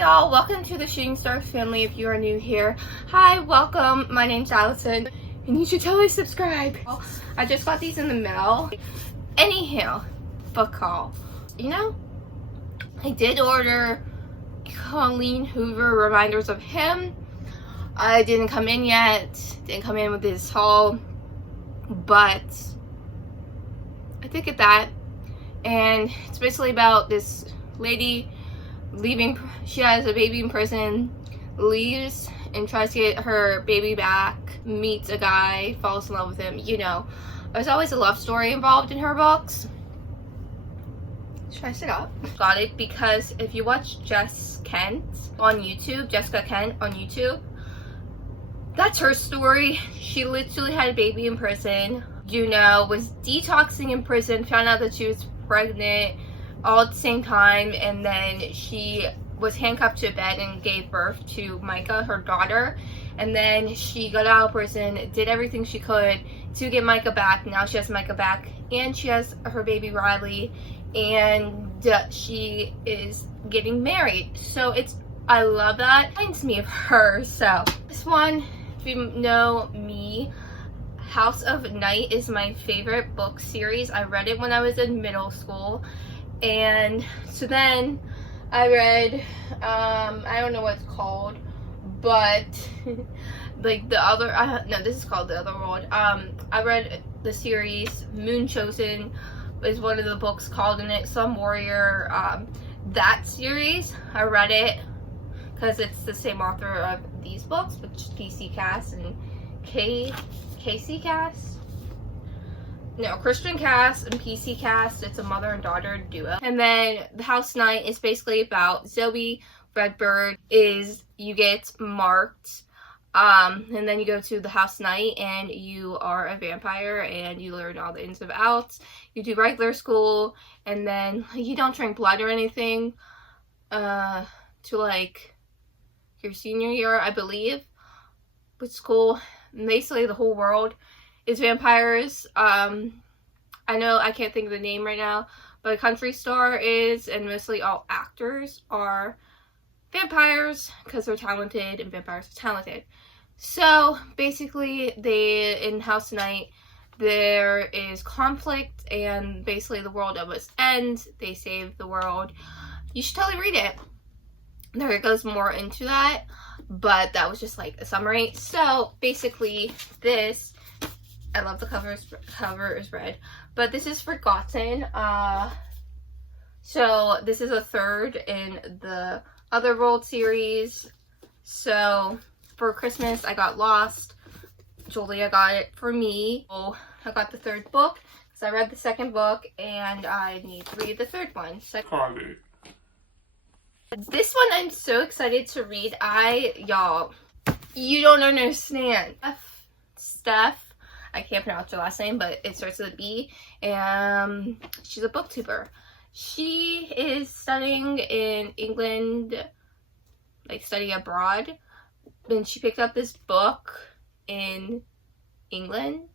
y'all, welcome to the Shooting Stars family. If you are new here, hi, welcome. My name's Allison and you should totally subscribe. I just got these in the mail. Anyhow, book haul. You know, I did order Colleen Hoover Reminders of Him. I didn't come in yet, didn't come in with this haul, but I did get that. And it's basically about this lady leaving. She has a baby in prison, leaves and tries to get her baby back, meets a guy, falls in love with him. You know, there's always a love story involved in her books. Should I sit up? Got it because if you watch Jessica Kent on YouTube, that's her story. She literally had a baby in prison, you know, was detoxing in prison, found out that she was pregnant all at the same time, and then she was handcuffed to a bed and gave birth to Micah, her daughter. And then she got out of prison, did everything she could to get Micah back. Now she has Micah back and she has her baby Riley, and she is getting married. So I love that. It reminds me of her. So this one, if you know me, House of Night is my favorite book series. I read it when I was in middle school, and so then I read I don't know what it's called, but like the other no, this is called The Other World. I read the series Moon Chosen is one of the books called in it, Some Warrior. That series, I read it because it's the same author of these books, which is PC Cass and Casey Cass. No, Christian Cass and PC Cass. It's a mother and daughter duo. And then The House Night is basically about Zoe Redbird. You get marked, and then you go to the House Night and you are a vampire and you learn all the ins and outs. You do regular school, and then you don't drink blood or anything to like your senior year, I believe. With school, basically the whole world is vampires. I know I can't think of the name right now, but Country Star is, and mostly all actors are vampires because they're talented, and vampires are talented. So basically, in House Night, there is conflict, and basically the world almost ends. They save the world. You should totally read it. There goes more into that, but that was just like a summary. So basically this, I love the cover is red, but this is Forgotten. So this is a third in the Other World series. So for Christmas I got Lost. Julia got it for me. So I got the third book because I read the second book and I need to read the third one. So this one I'm so excited to read. Y'all, you don't understand. Steph, I can't pronounce her last name, but it starts with a B, and she's a booktuber. She is studying in England, like studying abroad, and she picked up this book in England.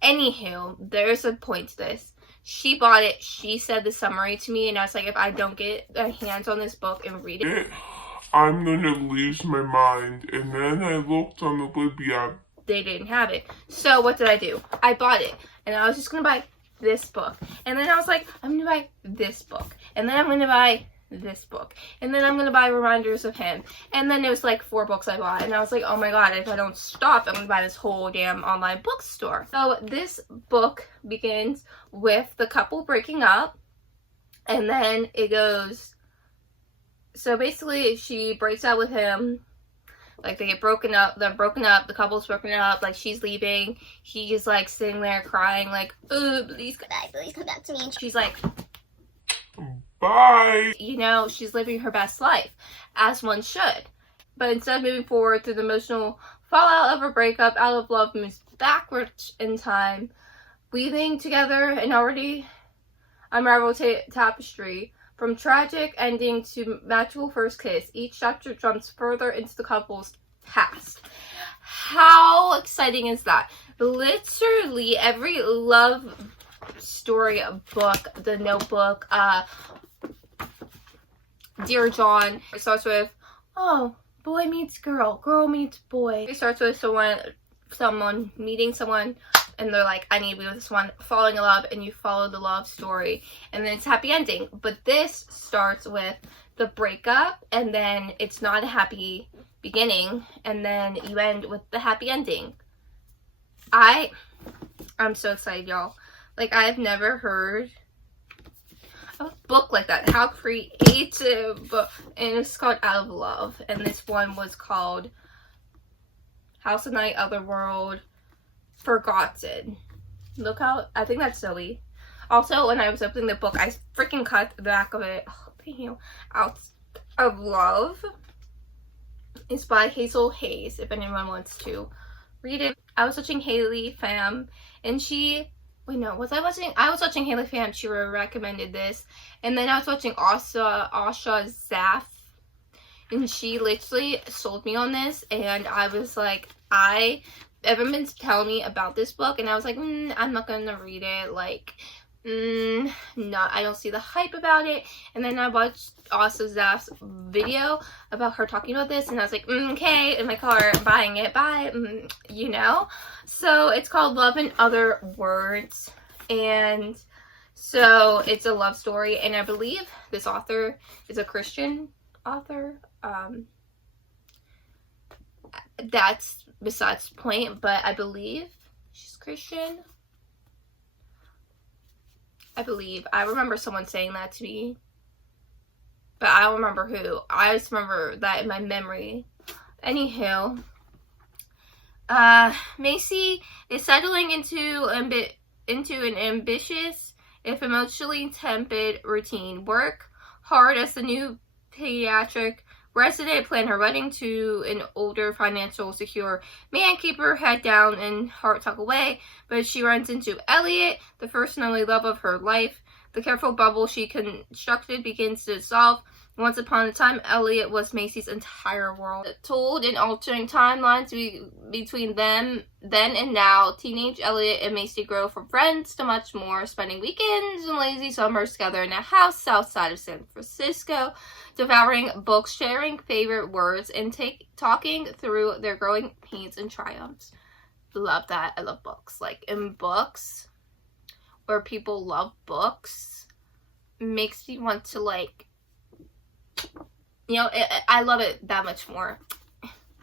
Anywho, there's a point to this. She bought it, she said the summary to me, and I was like, if I don't get a hands on this book and read it, I'm gonna lose my mind. And then I looked on the Libya. They didn't have it. So what did I do? I bought it, and I was just gonna buy this book. And then I was like, I'm gonna buy this book. And then I'm gonna buy this book. And then I'm gonna buy Reminders of Him. And then it was like 4 books I bought. And I was like, oh my god, if I don't stop, I'm gonna buy this whole damn online bookstore. So this book begins with the couple breaking up. And then it goes, so basically she breaks up with him. Like they get broken up, they're broken up, the couple's broken up, like she's leaving. He's like sitting there crying like, oh, please come back to me. And she's like, bye. You know, she's living her best life, as one should. But instead of moving forward through the emotional fallout of her breakup, Out of Love moves backwards in time, weaving together an already unraveled tapestry. From tragic ending to magical first kiss, each chapter jumps further into the couple's past. How exciting is that? Literally every love story book, The Notebook, Dear John. It starts with, oh, boy meets girl, girl meets boy. It starts with someone meeting someone, and they're like, I need to be with this one, falling in love, and you follow the love story, and then it's happy ending. But this starts with the breakup, and then it's not a happy beginning, and then you end with the happy ending. I'm so excited, y'all. Like, I've never heard a book like that. How creative. And it's called Out of Love, and this one was called House of Night, Otherworld, Forgotten. Look how, I think that's Zoe. Also, when I was opening the book, I freaking cut the back of it. Oh, thank you. Out of Love. It's by Hazel Hayes, if anyone wants to read it. I was watching Haley Pham, and she, wait, no, was I watching? I was watching Haley Pham. She recommended this, and then I was watching Asha Zaf, and she literally sold me on this, and I was like, everyone's telling me about this book, and I was like, I'm not gonna read it, like, no, I don't see the hype about it. And then I watched Asha Zaf's video about her talking about this, and I was like, okay, in my car, buying it, bye, you know. So it's called Love in Other Words, and so it's a love story, and I believe this author is a Christian author. That's besides the point, but I believe she's Christian. I remember someone saying that to me, but I don't remember who. I just remember that in my memory. Anywho, Macy is settling into an ambitious, if emotionally tepid routine. Work hard as the new pediatric resident, plan her wedding to an older, financial secure man, keep her head down and heart tucked away, but she runs into Elliot, the first and only love of her life. The careful bubble she constructed begins to dissolve. Once upon a time, Elliot was Macy's entire world. Told in altering timelines between them then and now, teenage Elliot and Macy grow from friends to much more, spending weekends and lazy summers together in a house south side of San Francisco, devouring books, sharing favorite words, and talking through their growing pains and triumphs. Love that. I love books. Like, in books where people love books makes me want to, like, you know, I love it that much more.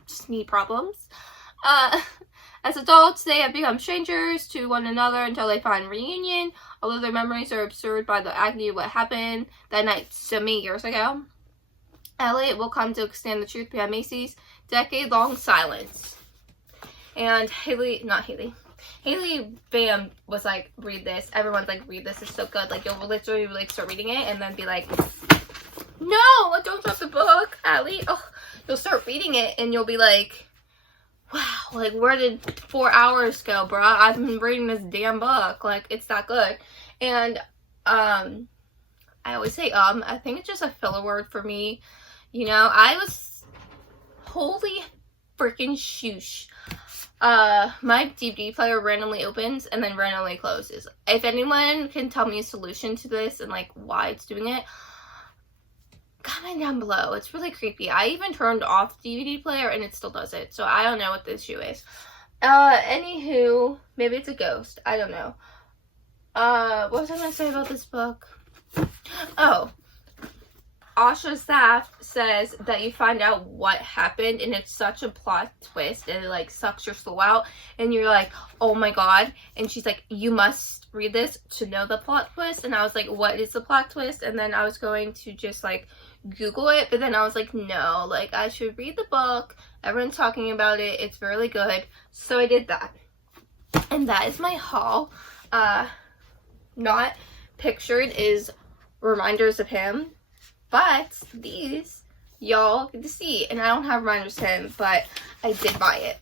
Just me problems. As adults, they have become strangers to one another until they find reunion, although their memories are obscured by the agony of what happened that night so many years ago. Elliot will come to understand the truth behind Macy's decade-long silence. And Haley Pham was like, read this. Everyone's like, read this, it's so good. Like, you'll literally like start reading it and then be like, no, don't drop the book, Allie. Oh, you'll start reading it and you'll be like, wow, like, where did 4 hours go, bruh? I've been reading this damn book. Like, it's that good. And I always say I think it's just a filler word for me. You know, I was, holy freaking shoosh. My DVD player randomly opens and then randomly closes. If anyone can tell me a solution to this and like why it's doing it, comment down below. It's really creepy. I even turned off the DVD player and it still does it. So I don't know what the issue is. Anywho, maybe it's a ghost. I don't know. What was I going to say about this book? Oh, Asha Zaf says that you find out what happened and it's such a plot twist and it like sucks your soul out and you're like, oh my god. And she's like, you must read this to know the plot twist. And I was like, what is the plot twist? And then I was going to just like Google it, but then I was like, no, like I should read the book. Everyone's talking about it. It's really good. So I did that. And that is my haul. Not pictured is reminders of him. But these, y'all get to see. And I don't have reminders of him, but I did buy it.